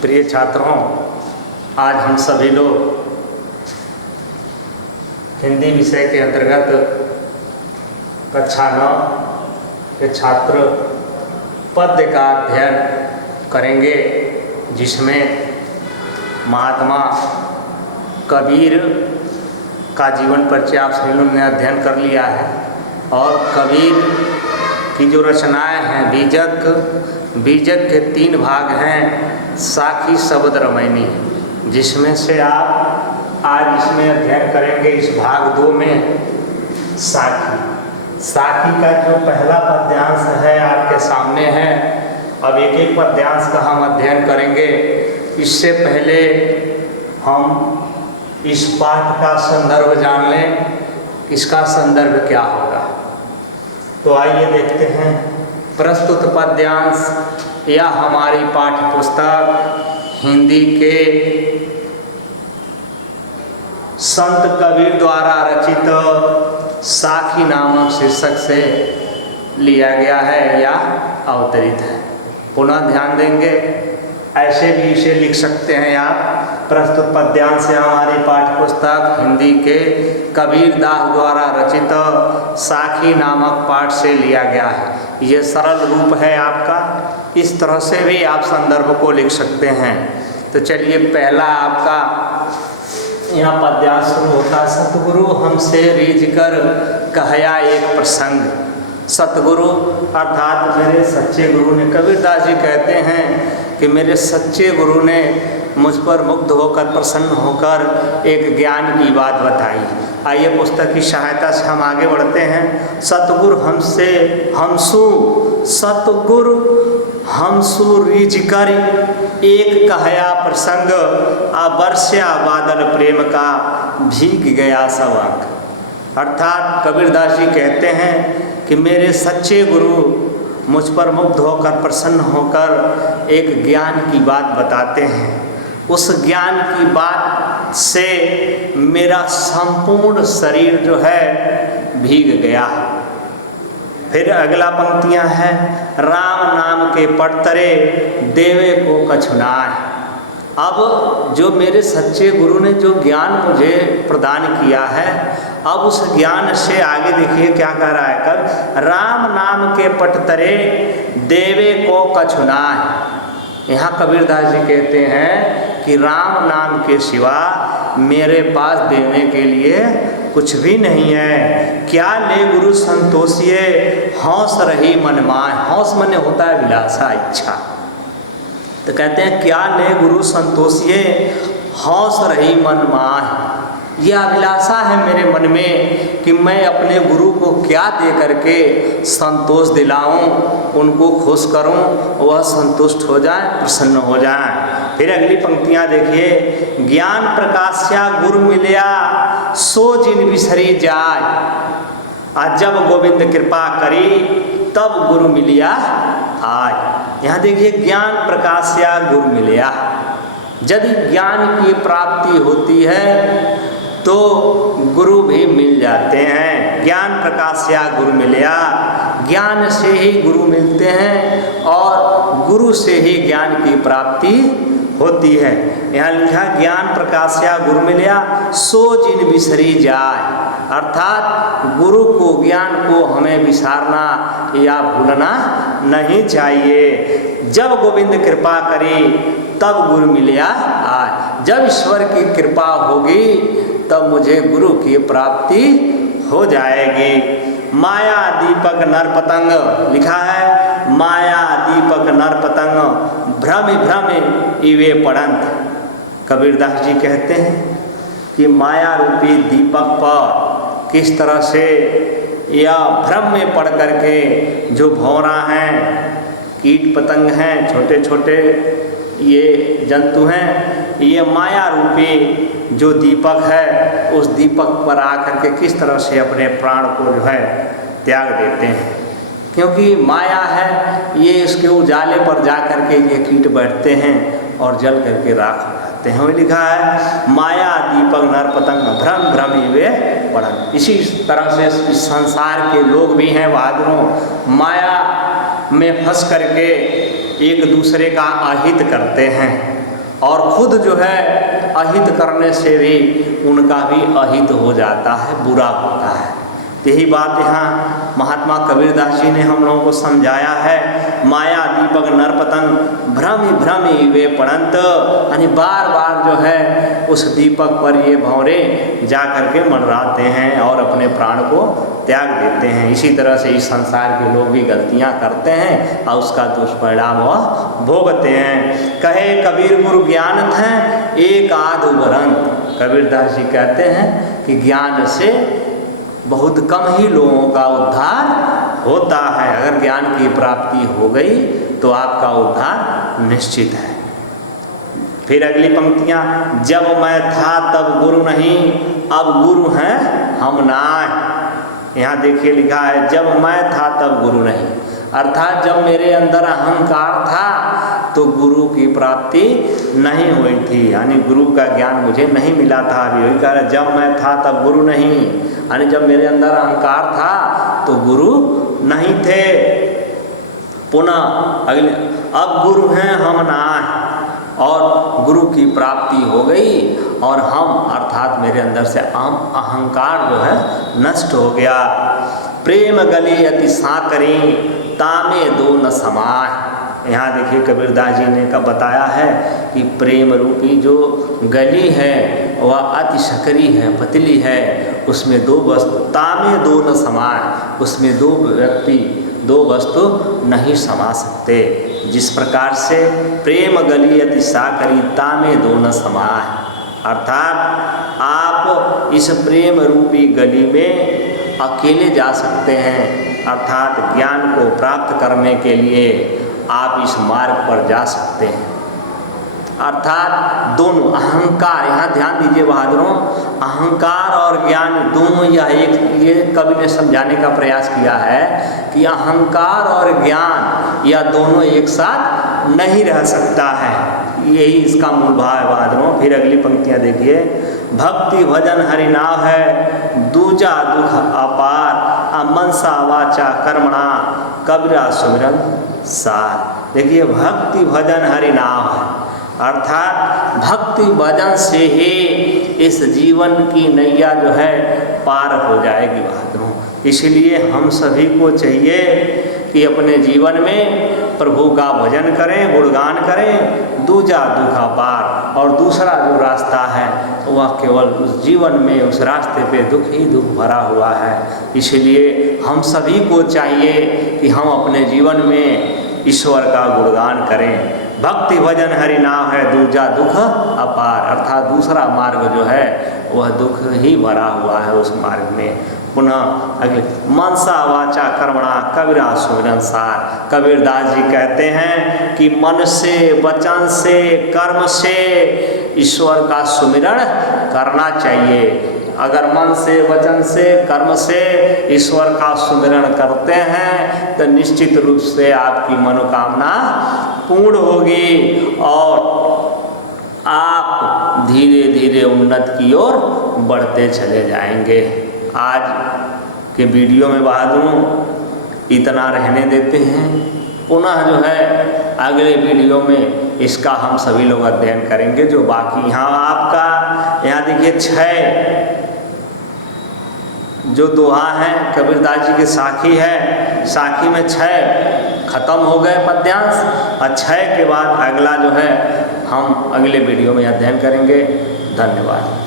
प्रिय छात्रों, आज हम सभी लोग हिंदी विषय के अंतर्गत कक्षा 9 के छात्र पद्य का अध्ययन करेंगे, जिसमें महात्मा कबीर का जीवन परिचय आप सभी लोगों ने अध्ययन कर लिया है। और कबीर की जो रचनाएं हैं, बीजक के 3 भाग हैं, साखी, शबद, रामायणी, जिसमें से आप आज इसमें अध्ययन करेंगे इस भाग 2 में साखी का जो पहला पद्यांश है आपके सामने है। अब एक एक पद्यांश का हम अध्ययन करेंगे। इससे पहले हम इस पाठ का संदर्भ जान लें, इसका संदर्भ क्या होगा। तो आइए देखते हैं। प्रस्तुत पद्यांश या हमारी पाठ्य पुस्तक हिंदी के संत कबीर द्वारा रचित साखी नामक शीर्षक से लिया गया है या अवतरित है। पुनः ध्यान देंगे, ऐसे भी इसे लिख सकते हैं आप। प्रस्तुत पद्यांश है हमारी पाठ्य पुस्तक हिंदी के कबीर दास द्वारा रचित साखी नामक पाठ से लिया गया है। ये सरल रूप है आपका। इस तरह से भी आप संदर्भ को लिख सकते हैं। तो चलिए, पहला आपका यहाँ पद्यांश शुरू होता है। सतगुरु हमसे रीझ कर कहया एक प्रसंग। सतगुरु अर्थात मेरे सच्चे गुरु ने, कबीरदास जी कहते हैं कि मेरे सच्चे गुरु ने मुझ पर मुग्ध होकर, प्रसन्न होकर एक ज्ञान की बात बताई। आइए पुस्तक की सहायता से हम आगे बढ़ते हैं। सतगुरु हमसु रीझ कर एक कहया प्रसंग, बरस्या बादल प्रेम का भीग गया सब अंग। अर्थात कबीरदास जी कहते हैं कि मेरे सच्चे गुरु मुझ पर मुग्ध होकर, प्रसन्न होकर एक ज्ञान की बात बताते हैं। उस ज्ञान की बात से मेरा संपूर्ण शरीर जो है भीग गया। फिर अगला पंक्तियां हैं। राम नाम के पटतरे देवे को कछुनाए। अब जो मेरे सच्चे गुरु ने जो ज्ञान मुझे प्रदान किया है, अब उस ज्ञान से आगे देखिए क्या कह रहा है। कब राम नाम के पटतरे देवे को कछुनाए। यहाँ कबीरदास जी कहते हैं कि राम नाम के सिवा मेरे पास देने के लिए कुछ भी नहीं है। क्या ले गुरु संतोषिए हौस रही मन माय। हौस मने होता है विलासा, इच्छा। तो कहते हैं क्या ले गुरु संतोषिए हौस रही मन माय। यह अभिलाषा है मेरे मन में कि मैं अपने गुरु को क्या दे करके संतोष दिलाऊं, उनको खुश करूं, वह संतुष्ट हो जाए, प्रसन्न हो जाए। फिर अगली पंक्तियां देखिए। ज्ञान प्रकाश्या गुरु मिलिया सो जिन बिसरी जाय। आज जब गोविंद कृपा करी तब गुरु मिलिया आय। यहाँ देखिए, ज्ञान प्रकाश्या गुरु मिलिया। यदि ज्ञान की प्राप्ति होती है तो गुरु भी मिल जाते हैं। ज्ञान प्रकाश्या गुरु मिलिया। ज्ञान से ही गुरु मिलते हैं और गुरु से ही ज्ञान की प्राप्ति होती है। यहाँ लिखा ज्ञान प्रकाश्या गुरु मिलिया सो जिन बिसरी जाए। अर्थात गुरु को, ज्ञान को हमें विसारना या भूलना नहीं चाहिए। जब गोविंद कृपा करी तब गुरु मिलिया आए। जब ईश्वर की कृपा होगी तब मुझे गुरु की प्राप्ति हो जाएगी। माया दीपक नर पतंग लिखा है। माया दीपक नर पतंग भ्रम भ्रम इवे पड़ंत। कबीरदास जी कहते हैं कि माया रूपी दीपक पर किस तरह से या भ्रम में पड़ करके जो भौरा हैं, कीट पतंग हैं, छोटे छोटे ये जंतु हैं, ये माया रूपी जो दीपक है उस दीपक पर आकर के किस तरह से अपने प्राण को जो है त्याग देते हैं। क्योंकि माया है, ये इसके उजाले पर जा करके ये कीट बैठते हैं और जल करके राख हो जाते हैं। वही लिखा है माया दीपक नर पतंग भ्रम भ्रम वे पड़न। इसी तरह से इस संसार के लोग भी हैं बहादुरों, माया में फंस करके एक दूसरे का अहित करते हैं। और खुद जो है अहित करने से भी उनका भी अहित हो जाता है, बुरा होता है। यही बात यहाँ महात्मा कबीरदास जी ने हम लोगों को समझाया है। माया दीपक नरपतन भ्रमि भ्रमि वे पड़ंत, यानी बार बार जो है उस दीपक पर ये भंवरे जा करके मंडराते हैं और अपने प्राण को त्याग देते हैं। इसी तरह से इस संसार के लोग भी गलतियां करते हैं और उसका दुष्परिणाम वह भोगते हैं। कहे कबीर गुरु ज्ञान थे एक आध उबरंत। कबीरदास जी कहते हैं कि ज्ञान से बहुत कम ही लोगों का उद्धार होता है। अगर ज्ञान की प्राप्ति हो गई तो आपका उद्धार निश्चित है। फिर अगली पंक्तियाँ, जब मैं था तब गुरु नहीं, अब गुरु हैं हम नाय। यहाँ देखिए लिखा है जब मैं था तब गुरु नहीं, अर्थात जब मेरे अंदर अहंकार था तो गुरु की प्राप्ति नहीं हुई थी, यानी गुरु का ज्ञान मुझे नहीं मिला था। अभी वही कह रहा जब मैं था तब गुरु नहीं, यानी जब मेरे अंदर अहंकार था तो गुरु नहीं थे। पुनः अगले, अब गुरु हैं हम नाय, और गुरु की प्राप्ति हो गई और हम अर्थात मेरे अंदर से अहंकार जो है नष्ट हो गया। प्रेम गली अति साकरी तामे दो न समाय। यहाँ देखिए कबीरदास जी ने का बताया है कि प्रेम रूपी जो गली है वह अति सकरी है, पतली है, उसमें दो वस्तु तामे दो न समाय, उसमें दो व्यक्ति दो वस्तु नहीं समा सकते। जिस प्रकार से प्रेम गली अति साकरी तामे दो न समाय, अर्थात आप इस प्रेम रूपी गली में अकेले जा सकते हैं, अर्थात ज्ञान को प्राप्त करने के लिए आप इस मार्ग पर जा सकते हैं। अर्थात दोनों अहंकार, यहाँ ध्यान दीजिए बहादुरों, अहंकार और ज्ञान दोनों यह एक, ये कवि ने समझाने का प्रयास किया है कि अहंकार और ज्ञान यह दोनों एक साथ नहीं रह सकता है। यही इसका मूल भाव है बहादुरों। फिर अगली पंक्तियाँ देखिए, भक्ति भजन हरिनाम है दूजा दुख अपार मनसा वाचा कर्मणा कबीरा सुमिरन सार। देखिए भक्ति भजन हरिनाम है, अर्थात भक्ति भजन से ही इस जीवन की नैया जो है पार हो जाएगी बहादुरों। इसलिए हम सभी को चाहिए कि अपने जीवन में प्रभु का भजन करें, गुणगान करें, दूजा दुखा पार। और दूसरा जो रास्ता है वह केवल उस जीवन में उस रास्ते पे दुख ही दुख भरा हुआ है। इसलिए हम सभी को चाहिए कि हम अपने जीवन में ईश्वर का गुणगान करें। भक्ति भजन हरि नाम है दूजा दुख अपार, अर्थात दूसरा मार्ग जो है वह दुख ही भरा हुआ है उस मार्ग में। पुनः अगले, मनसा वाचा कर्मणा कबीरा सुमिरन सार। कबीरदास जी कहते हैं कि मन से, वचन से, कर्म से ईश्वर का सुमिरन करना चाहिए। अगर मन से, वचन से, कर्म से ईश्वर का सुमिरन करते हैं तो निश्चित रूप से आपकी मनोकामना पूर्ण होगी और आप धीरे धीरे उन्नति की ओर बढ़ते चले जाएंगे। आज के वीडियो में बहादुरों इतना रहने देते हैं। पुनः जो है अगले वीडियो में इसका हम सभी लोग अध्ययन करेंगे। जो बाकी यहाँ आपका, यहाँ देखिए 6 जो दोहा हैं कबीरदास जी के साखी है, साखी में 6 खत्म हो गए पद्यांश, और 6 के बाद अगला जो है हम अगले वीडियो में अध्ययन करेंगे। धन्यवाद।